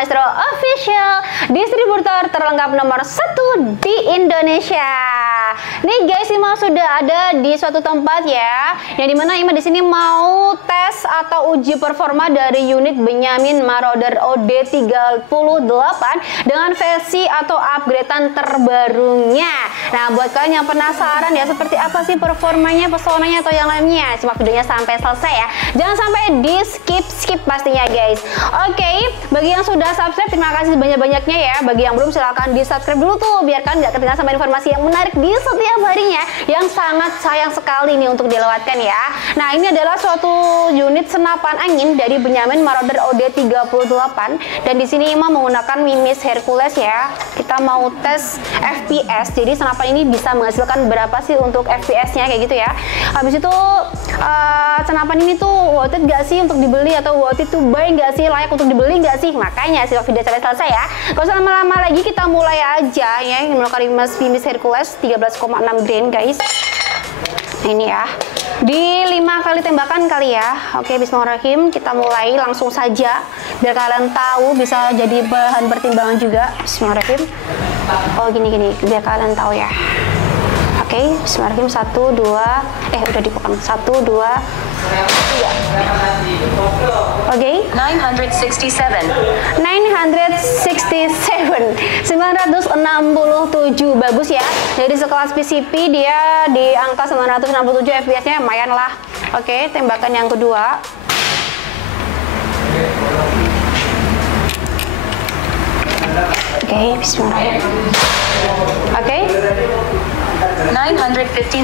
Maestro Official, distributor terlengkap nomor 1 di Indonesia. Nih guys, Ima sudah ada di suatu tempat ya, yang dimana Ima di sini mau tes atau uji performa dari unit Benyamin Marauder OD38 dengan versi atau upgradean terbarunya. Nah, buat kalian yang penasaran ya seperti apa sih performanya, pesonanya atau yang lainnya, simak videonya sampai selesai ya. Jangan sampai di skip pastinya guys. Oke, bagi yang sudah subscribe terima kasih banyak-banyaknya ya. Bagi yang belum silahkan di subscribe dulu tuh biar kalian nggak ketinggalan sama informasi yang menarik di setiap harinya yang sangat sayang sekali nih untuk dilewatkan ya. Nah, ini adalah suatu unit senapan angin dari Benyamin Marauder OD38 dan di sini Ima menggunakan Mimis Hercules ya. Kita mau tes FPS, jadi senapan ini bisa menghasilkan berapa sih untuk FPS-nya kayak gitu ya. Habis itu senapan ini tuh worth it gak sih untuk dibeli atau worth it to buy gak sih, layak untuk dibeli gak sih? Makanya simak video sampai selesai ya. Gak usah lama-lama lagi, kita mulai aja ya. Ini menggunakan Mimis Hercules 13,6 grain guys. Ini ya, di 5 kali tembakan kali ya. Oke, bismillahirrahmanirrahim, kita mulai langsung saja biar kalian tahu, bisa jadi bahan pertimbangan juga. Bismillahirrahmanirrahim. Oh gini biar kalian tahu ya. Oke, bismillahirrahmanirrahim. 1 2 udah dipotong. 1 2 3. Oke, 967 bagus ya. Jadi sekelas PCP dia di angka 967 fps nya lumayan lah. Oke, tembakan yang kedua. Oke, bismillahirrahmanirrahim. Oke, 959.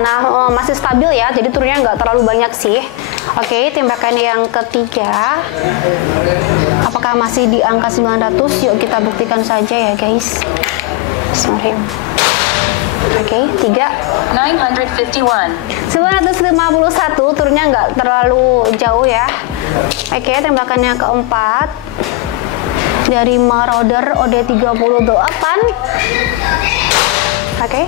Nah, masih stabil ya, jadi turunnya nggak terlalu banyak sih. Oke, tembakan yang ketiga. Apakah masih di angka 900? Yuk kita buktikan saja ya guys. Bismillahirrahmanirrahim. Oke, 3. 951, turunnya nggak terlalu jauh ya. Oke, tembakan yang keempat dari Marauder OD38. Oke,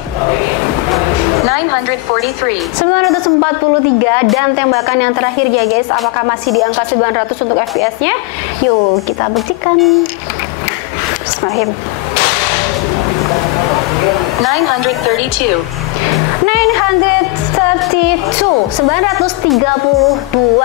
943 dan tembakan yang terakhir ya guys, apakah masih di angka 900 untuk FPS-nya? Yuk kita buktikan. Bismillahirrahmanirrahim. 932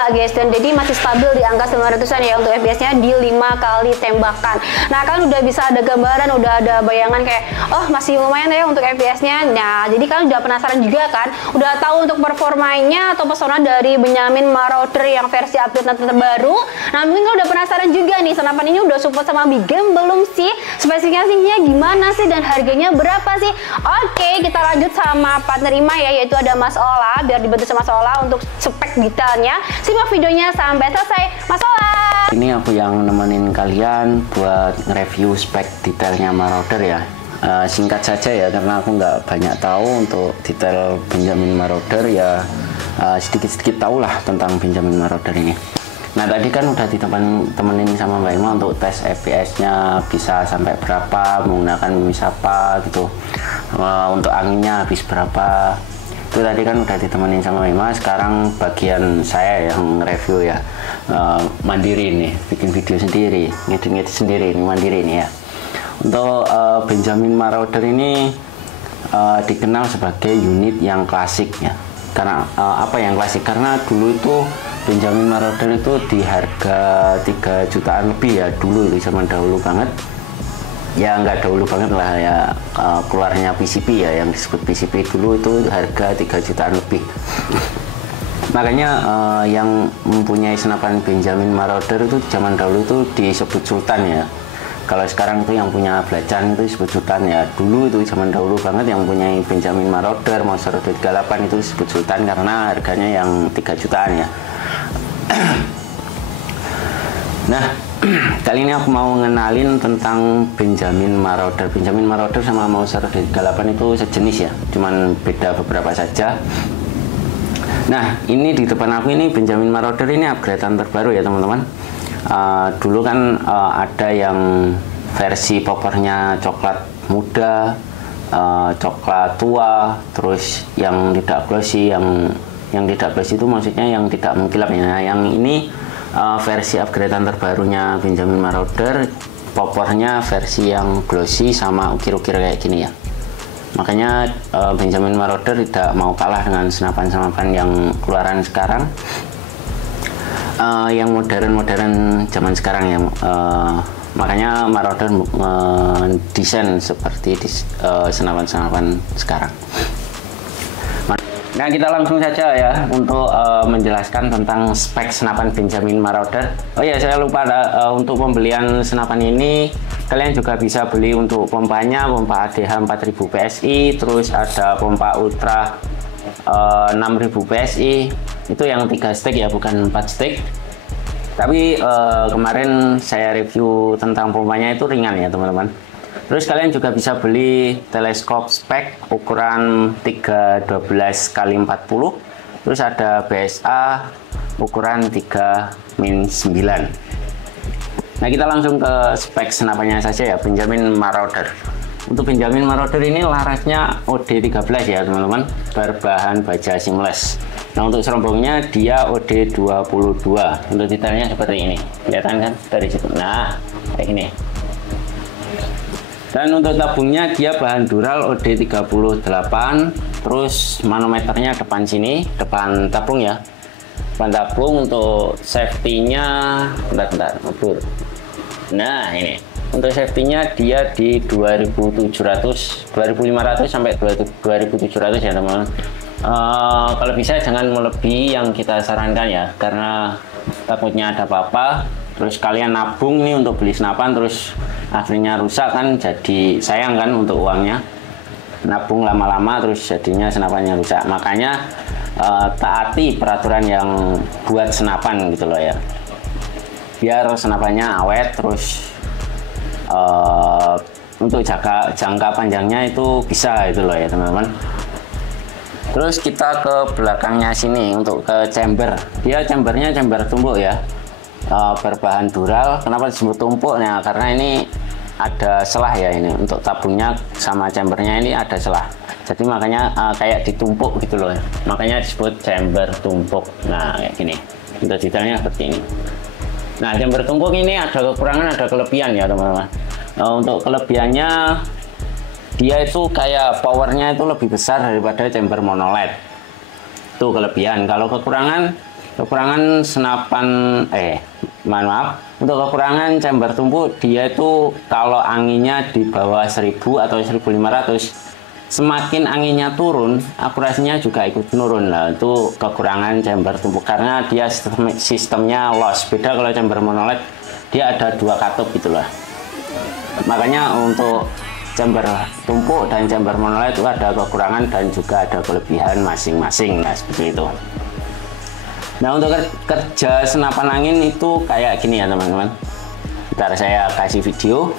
guys, dan jadi masih stabil di angka 900-an ya untuk FPS-nya di 5 kali tembakan. Nah, kan udah bisa ada gambaran, udah ada bayangan kayak oh masih lumayan ya untuk FPS-nya. Nah, jadi kalian udah penasaran juga kan, udah tahu untuk performanya atau pesona dari Benyamin Marauder yang versi update terbaru. Nah, mungkin kalian udah penasaran juga nih, senapan ini udah support sama big game belum sih? Spesifikasinya gimana sih dan harganya berapa sih? Oke, kita lanjut sama partner Ima ya, yaitu ada Mas Ola, biar dibantu sama Mas Ola untuk spek detailnya. Simak videonya sampai selesai. Mas Ola, ini aku yang nemenin kalian buat nge-review spek detailnya Marauder ya. Singkat saja ya, karena aku nggak banyak tahu untuk detail Benyamin Marauder ya. Sedikit-sedikit tahulah tentang Benyamin Marauder ini. Nah, tadi kan udah ditemenin sama Mbak Ima untuk tes FPS-nya bisa sampai berapa, menggunakan Mimis apa gitu. Untuk anginnya habis berapa. Itu tadi kan udah ditemenin sama Mbak Ima. Sekarang bagian saya yang review ya. Mandiri nih, bikin video sendiri, ngedit sendiri, mandiri nih ya. Untuk Benyamin Marauder ini dikenal sebagai unit yang klasik ya. Karena apa yang klasik? Karena dulu itu Benyamin Marauder itu di harga 3 jutaan lebih ya dulu, di zaman dahulu banget ya, nggak dahulu banget lah ya, keluarnya PCP ya, yang disebut PCP dulu itu harga 3 jutaan lebih. Makanya yang mempunyai senapan Benyamin Marauder itu zaman dahulu itu disebut Sultan ya. Kalau sekarang itu yang punya Blacan itu disebut Sultan ya. Dulu itu zaman dahulu banget yang punya Benyamin Marauder Monster 38 itu disebut Sultan karena harganya yang 3 jutaan ya. Nah, kali ini aku mau ngenalin tentang Benyamin Marauder. Benyamin Marauder sama Monster 38 itu sejenis ya, cuman beda beberapa saja. Nah, ini di depan aku ini Benyamin Marauder ini upgradean terbaru ya teman-teman. Dulu kan ada yang versi popornya coklat muda, coklat tua, terus yang tidak glossy, yang tidak glossy itu maksudnya yang tidak mengkilap ya. Nah, yang ini versi upgradean terbarunya Benjamin Marauder, popornya versi yang glossy sama ukir-ukir kayak gini ya. Makanya Benjamin Marauder tidak mau kalah dengan senapan-senapan yang keluaran sekarang, yang modern-modern zaman sekarang ya. Makanya Marauder desain seperti senapan-senapan sekarang. Nah, kita langsung saja ya untuk menjelaskan tentang spek senapan Benjamin Marauder. Oh ya, saya lupa untuk pembelian senapan ini kalian juga bisa beli untuk pompanya, pompa ADH 4000 PSI, terus ada pompa Ultra 6000 PSI. Itu yang 3 stick ya, bukan 4 stick. Tapi kemarin saya review tentang pompanya itu ringan ya teman-teman. Terus kalian juga bisa beli teleskop spek ukuran 312 x 40. Terus ada BSA ukuran 3-9. Nah, kita langsung ke spek senapannya saja ya, Benjamin Marauder. Untuk Benjamin Marauder ini larasnya OD13 ya teman-teman, berbahan baja seamless. Nah, untuk serombongnya dia OD22. Untuk detailnya seperti ini, kelihatan kan dari situ. Nah, kayak gini. Dan untuk tabungnya dia bahan dural OD38. Terus manometernya depan sini, depan tabung ya. Depan tabung. Untuk safety-nya, bentar, mundur. Nah, ini. Untuk safety-nya dia di 2500 sampai 2700 ya teman-teman. Kalau bisa jangan melebihi yang kita sarankan ya, karena takutnya ada apa-apa. Terus kalian nabung nih untuk beli senapan, terus akhirnya rusak kan, jadi sayang kan untuk uangnya. Nabung lama-lama terus jadinya senapannya rusak. Makanya taati peraturan yang buat senapan gitu loh ya, biar senapannya awet. Terus untuk jangka panjangnya itu bisa itu loh ya teman-teman. Terus kita ke belakangnya sini untuk ke chamber. Dia chambernya chamber tumpuk ya, berbahan dural. Kenapa disebut tumpuk? Nah, karena ini ada selah ya, ini untuk tabungnya sama chambernya ini ada selah. Jadi makanya kayak ditumpuk gitu loh. Makanya disebut chamber tumpuk. Nah, kayak gini. Untuk detailnya seperti ini. Nah, chamber tumpuk ini ada kekurangan, ada kelebihan ya teman-teman. Untuk kelebihannya, dia itu kayak powernya itu lebih besar daripada chamber monoled. Itu kelebihan. Kalau kekurangan senapan maaf, untuk kekurangan chamber tumpuk, dia itu kalau anginnya di bawah 1000 atau 1500, semakin anginnya turun, akurasinya juga ikut menurun. Nah, itu kekurangan chamber tumpuk karena dia sistemnya loss. Beda kalau chamber monoled, dia ada 2 katup gitu loh. Makanya untuk chamber tumpuk dan chamber monoled itu ada kekurangan dan juga ada kelebihan masing-masing. Nah, seperti itu. Nah, untuk kerja senapan angin itu kayak gini ya teman-teman. Ntar saya kasih video.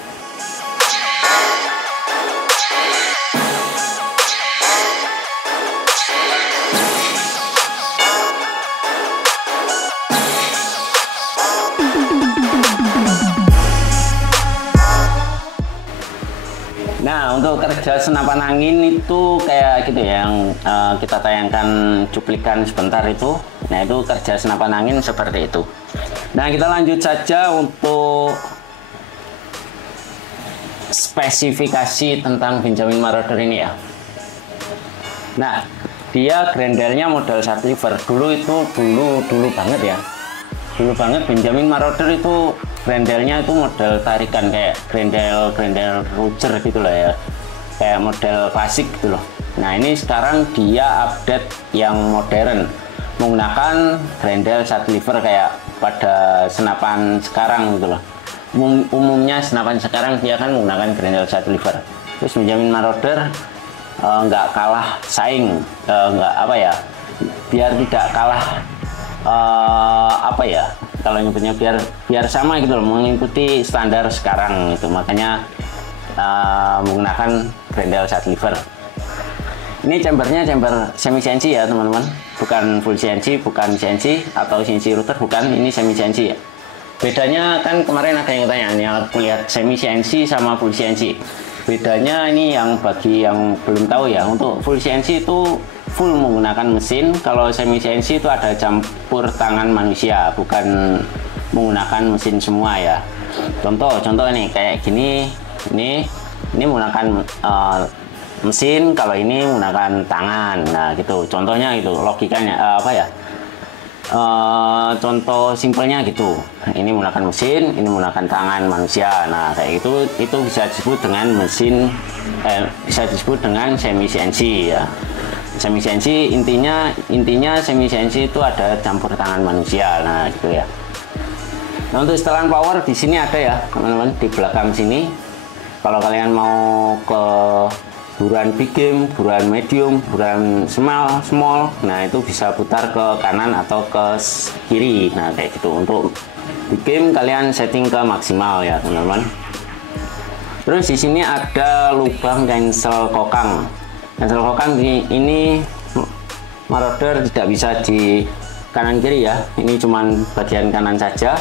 Nah, untuk kerja senapan angin itu kayak gitu ya, yang kita tayangkan cuplikan sebentar itu. Nah, itu kerja senapan angin seperti itu. Nah, kita lanjut saja untuk spesifikasi tentang Benjamin Marauder ini ya. Nah, dia grendelnya model short-lever. Dulu banget ya. Dulu banget Benjamin Marauder itu grendelnya itu model tarikan, kayak grendel Ruger gitu lah ya, kayak model klasik gitu loh. Nah, ini sekarang dia update yang modern menggunakan grendel short-lever kayak pada senapan sekarang gitu loh. Umumnya senapan sekarang dia kan menggunakan grendel short-lever. Terus Benjamin Marauder nggak kalah saing, nggak apa ya, biar tidak kalah kalau nyebutnya biar sama gitu loh, mengikuti standar sekarang itu. Makanya menggunakan grendel short-lever. Ini chambernya chamber semi CNC ya teman-teman, bukan full CNC, bukan CNC atau CNC router, bukan. Ini semi CNC ya. Bedanya kan kemarin ada yang tanya nih, aku lihat semi CNC sama full CNC. Bedanya ini yang bagi yang belum tahu ya, untuk full CNC itu full menggunakan mesin. Kalau semi CNC itu ada campur tangan manusia, bukan menggunakan mesin semua ya. Contoh nih kayak gini, ini menggunakan mesin, kalau ini menggunakan tangan. Nah gitu contohnya, gitu logikanya apa ya, contoh simpelnya gitu. Ini menggunakan mesin, ini menggunakan tangan manusia. Nah kayak gitu, itu bisa disebut dengan mesin, bisa disebut dengan semi CNC ya. Semi CNC intinya semi CNC itu ada campur tangan manusia. Nah gitu ya. Nah untuk setelan power di sini ada ya teman-teman, di belakang sini. Kalau kalian mau ke buruan big game, buruan medium, buruan small, nah itu bisa putar ke kanan atau ke kiri. Nah kayak gitu. Untuk big game kalian setting ke maksimal ya teman-teman. Terus di sini ada lubang cancel kokang. Cancel kokang ini Marauder tidak bisa di kanan kiri ya. Ini cuman bagian kanan saja.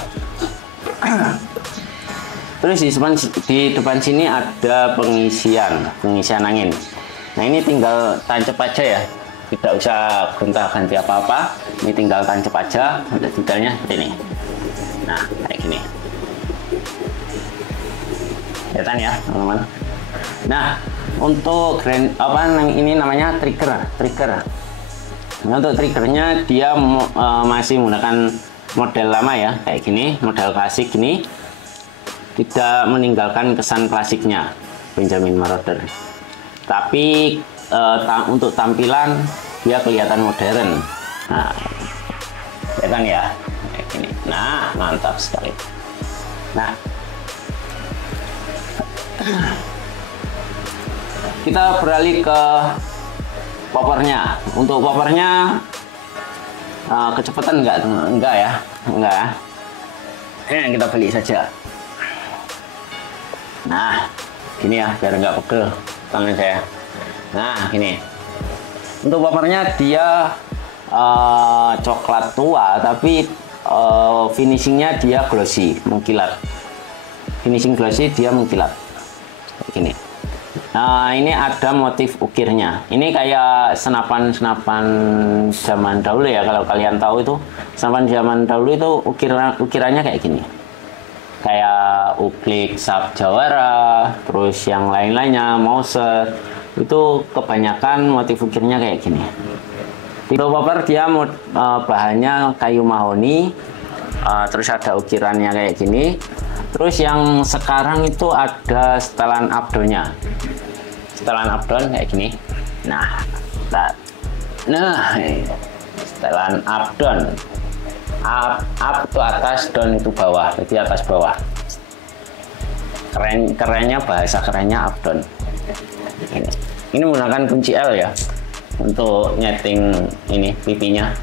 Terus di depan sini ada pengisian angin. Nah ini tinggal tancap aja ya, tidak usah gonta-ganti apa-apa. Ini tinggal tancap aja, ada detailnya seperti ini. Nah kayak gini, kelihatan ya teman-teman. Nah untuk ini namanya trigger. Nah, untuk triggernya dia masih menggunakan model lama ya, kayak gini, model klasik gini. Tidak meninggalkan kesan klasiknya Benjamin Marauder, tapi untuk tampilan dia kelihatan modern. Nah kelihatan ya kayak gini. Nah mantap sekali. Nah kita beralih ke poppernya. Untuk poppernya kecepatan enggak ya. Ini yang kita beli saja. Nah gini ya, biar nggak pegel tangan saya. Nah gini, untuk poppernya dia coklat tua, tapi finishingnya dia glossy, mengkilat. Finishing glossy, dia mengkilat kayak gini. Nah ini ada motif ukirnya. Ini kayak senapan zaman dahulu ya, kalau kalian tahu itu senapan zaman dahulu itu ukirannya kayak gini, kayak Uklik, Sab Jawara, terus yang lain-lainnya, Mauser, itu kebanyakan motif ukirnya kayak gini. Di popper dia bahannya kayu mahoni, terus ada ukirannya kayak gini. Terus yang sekarang itu ada setelan abdonnya, setelan abdon kayak gini. Nah setelan abdon. Up itu atas, down itu bawah, jadi atas bawah. Kerennya, bahasa kerennya up down. Ini menggunakan kunci L ya untuk nyeting ini pipinya.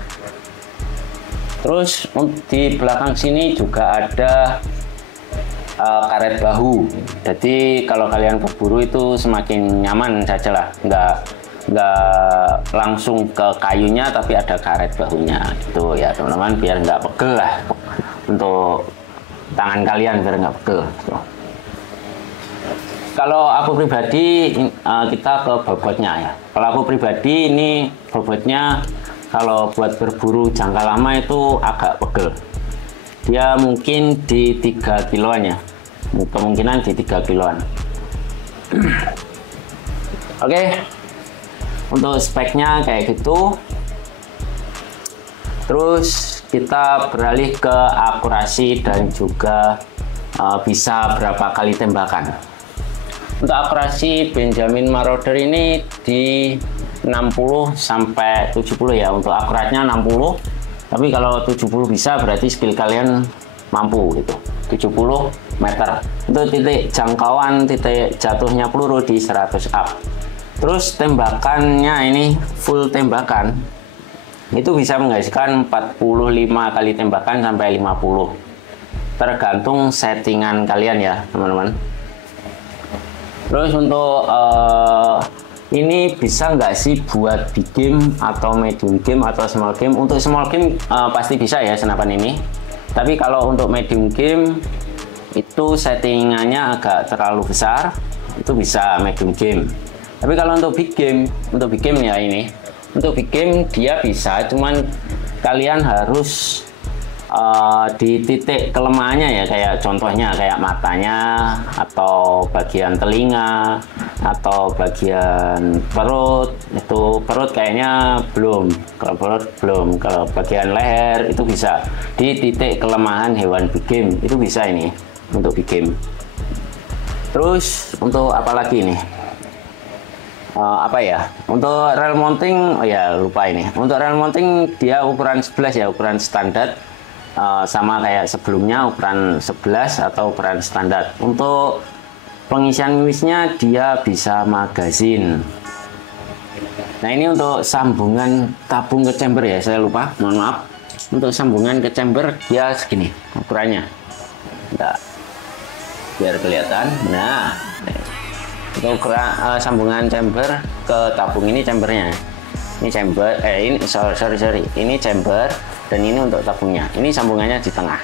Terus di belakang sini juga ada karet bahu. Jadi kalau kalian berburu itu semakin nyaman saja lah, nggak langsung ke kayunya, tapi ada karet bahunya itu ya teman-teman, biar nggak pegel lah untuk tangan kalian, biar nggak pegel gitu. Kalau aku pribadi, kita ke bobotnya ya. Kalau aku pribadi, ini bobotnya kalau buat berburu jangka lama itu agak pegel. Dia mungkin di 3 kiloan ya, kemungkinan di 3 kiloan. Oke. Untuk speknya kayak gitu. Terus kita beralih ke akurasi dan juga bisa berapa kali tembakan. Untuk akurasi Benjamin Marauder ini di 60 sampai 70 ya. Untuk akuratnya 60, tapi kalau 70 bisa berarti skill kalian mampu gitu. 70 meter. Untuk titik jangkauan, titik jatuhnya peluru di 100 up. Terus tembakannya ini full tembakan, itu bisa menghasilkan 45 kali tembakan sampai 50, tergantung settingan kalian ya teman-teman. Terus untuk ini bisa nggak sih buat big game atau medium game atau small game? Untuk small game pasti bisa ya senapan ini, tapi kalau untuk medium game itu settingannya agak terlalu besar, itu bisa medium game. Tapi kalau untuk big game ya ini Untuk big game dia bisa, cuman kalian harus di titik kelemahannya ya, kayak contohnya kayak matanya atau bagian telinga atau bagian perut. Itu perut kayaknya belum, kalau perut belum, kalau bagian leher itu bisa. Di titik kelemahan hewan big game itu bisa ini untuk big game. Terus untuk apa lagi nih? Apa ya, untuk rail mounting, oh ya lupa ini. Untuk rail mounting dia ukuran 11 ya, ukuran standar, sama kayak sebelumnya ukuran 11 atau ukuran standar. Untuk pengisian wisnya dia bisa magazin. Nah ini untuk sambungan tabung ke chamber ya, saya lupa, mohon maaf. Untuk sambungan ke chamber dia segini ukurannya. Nah, biar kelihatan. Nah, untuk ukuran sambungan chamber ke tabung ini chambernya. Ini chamber, ini sorry, ini chamber dan ini untuk tabungnya. Ini sambungannya di tengah.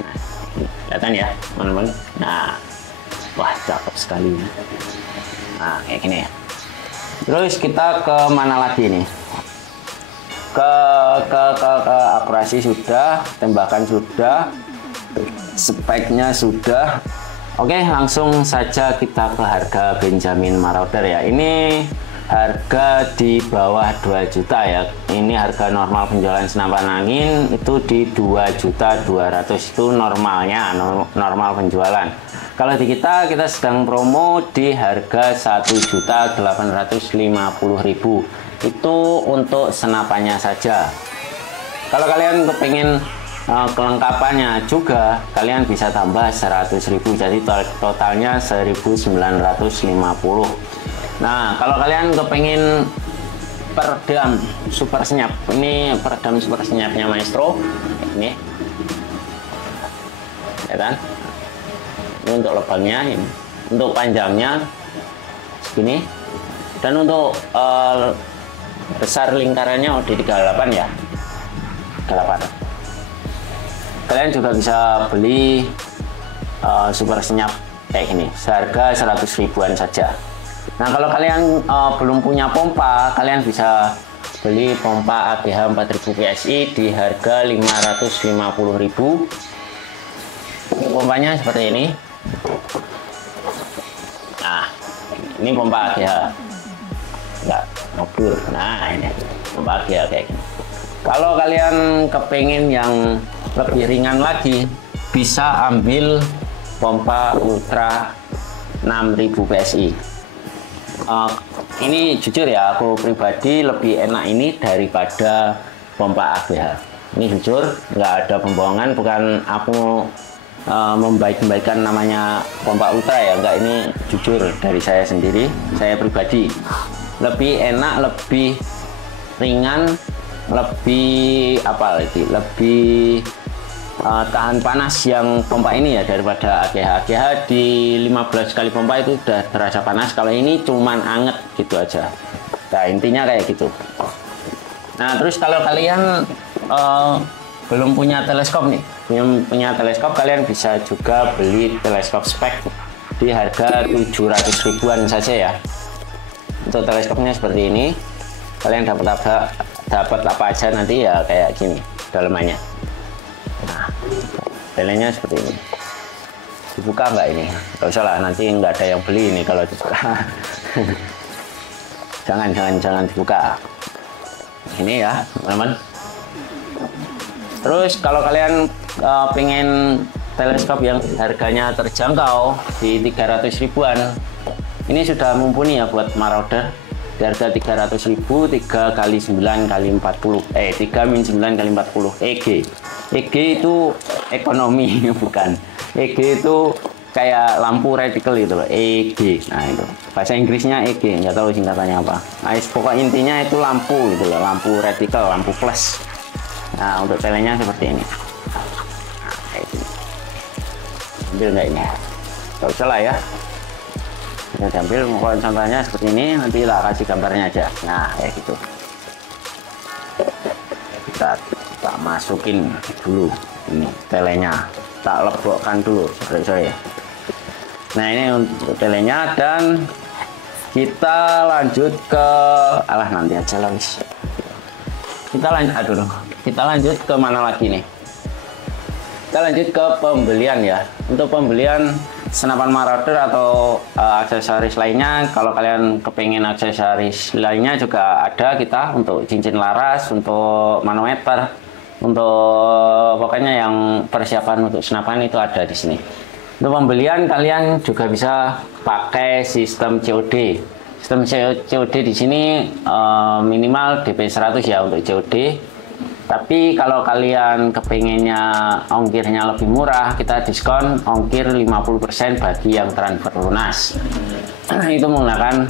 Nah, kelihatan ya, teman-teman. Nah, wah cakep sekali. Nah, kayak gini ya. Terus kita ke mana lagi nih? Ke akurasi sudah, tembakan sudah, speknya sudah. Oke, langsung saja kita ke harga Benjamin Marauder ya. Ini harga di bawah 2 juta ya. Ini harga normal penjualan senapan angin itu di 2.200.000 itu normalnya, normal penjualan. Kalau di kita sedang promo di harga 1.850.000 itu untuk senapannya saja. Kalau kalian kepengen kelengkapannya juga, kalian bisa tambah 100.000, jadi totalnya 1.950. Nah, kalau kalian kepengen peredam super senyap, ini peredam super senyapnya Maestro, ini, ya kan? Ini untuk lubangnya, ini. Untuk panjangnya segini, dan untuk besar lingkarannya di 38 ya, 38. Kalian juga bisa beli super senyap kayak gini, seharga 100 ribuan saja. Nah, kalau kalian belum punya pompa, kalian bisa beli pompa AGH 4000 PSI di harga 550.000. Pompanya seperti ini. Nah, ini pompa AGH. Enggak mobil. Nah, ini pompa AGH kayak gini. Kalau kalian kepengen yang lebih ringan lagi, bisa ambil pompa Ultra 6000 PSI. Ini jujur ya, aku pribadi lebih enak ini daripada pompa AGH. Ini jujur, nggak ada pembohongan, bukan aku membaik-baikkan namanya pompa Ultra ya, enggak, ini jujur dari saya sendiri, saya pribadi. Lebih enak, lebih ringan, lebih apa lagi, lebih tahan panas yang pompa ini ya daripada AGH. AGH di 15 kali pompa itu udah terasa panas, kalau ini cuman anget gitu aja. Nah, intinya kayak gitu. Nah, terus kalau kalian belum punya teleskop nih, belum punya teleskop, kalian bisa juga beli teleskop spek di harga 700 ribuan saja ya. Untuk teleskopnya seperti ini, kalian dapat apa aja nanti ya, kayak gini dalemannya. Nah, telenya seperti ini. Dibuka nggak ini? Nggak usah lah, nanti nggak ada yang beli ini kalau dibuka. jangan dibuka. Ini ya, teman-teman. Terus kalau kalian pengen teleskop yang harganya terjangkau di 300 ribuan, ini sudah mumpuni ya buat Marauder. Di harga 300.000, 3x9x40, 3-9x40 EG. EG itu ekonomi, bukan. EG itu kayak lampu reticle itu loh, EG. Nah itu bahasa Inggrisnya EG, nggak tahu singkatannya apa. Nah, pokok intinya itu lampu gitu loh, lampu reticle, lampu flash. Nah, untuk telenya seperti ini. Nah, kayak gini. Ambil nggak ini? Nggak usah lah ya. Kita ambil contohnya seperti ini, nanti lah kasih gambarnya aja. Nah, kayak gitu. Kita masukin dulu ini telenya, tak lebokkan dulu, sorry. Nah, ini untuk telenya, dan kita lanjut ke nanti aja lah wis. Kita lanjut ke mana lagi nih? Kita lanjut ke pembelian ya. Untuk pembelian senapan Marauder atau aksesoris lainnya, kalau kalian kepingin aksesoris lainnya juga ada kita untuk cincin laras, untuk manometer, untuk pokoknya yang persiapan untuk senapan itu ada di sini. Untuk pembelian kalian juga bisa pakai sistem COD. Sistem COD di sini minimal DP 100 ya untuk COD. Tapi kalau kalian kepengennya ongkirnya lebih murah, kita diskon ongkir 50% bagi yang transfer lunas. Itu menggunakan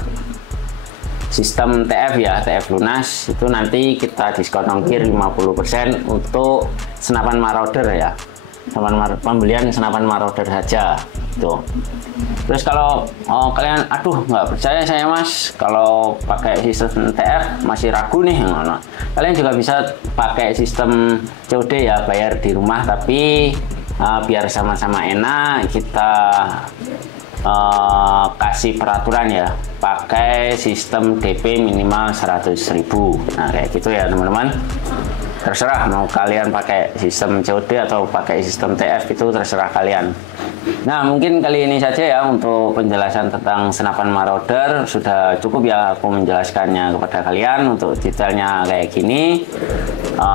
sistem TF ya, TF lunas. Itu nanti kita diskon ongkir 50% untuk senapan Marauder ya. Pembelian senapan Marauder saja. Tuh. Terus kalau kalian nggak percaya saya mas, kalau pakai sistem TF masih ragu nih, kalian juga bisa pakai sistem COD ya, bayar di rumah, tapi biar sama-sama enak kita kasih peraturan ya, pakai sistem DP minimal 100.000. Nah kayak gitu ya teman-teman. Terserah mau kalian pakai sistem COD atau pakai sistem TF, itu terserah kalian. Nah mungkin kali ini saja ya untuk penjelasan tentang senapan Marauder. Sudah cukup ya aku menjelaskannya kepada kalian. Untuk detailnya kayak gini,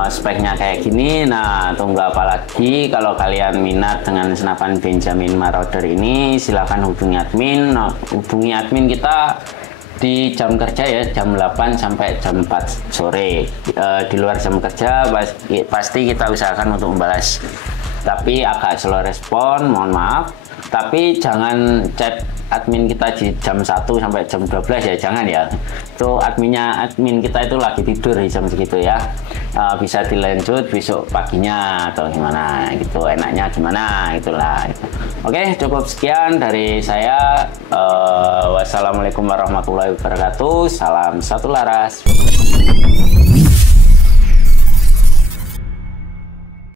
speknya kayak gini. Nah tunggu apa lagi, kalau kalian minat dengan senapan Benjamin Marauder ini, silahkan hubungi admin. Hubungi admin kita di jam kerja ya, jam 8 sampai jam 4 sore. Di luar jam kerja pasti kita usahakan untuk membalas, tapi agak slow respon, mohon maaf. Tapi jangan chat admin kita di jam 1 sampai jam 12 ya, jangan ya. Itu admin kita itu lagi tidur di jam segitu ya. Bisa dilanjut besok paginya atau gimana gitu, enaknya gimana itulah. Oke, cukup sekian dari saya. Wassalamualaikum warahmatullahi wabarakatuh. Salam satu laras.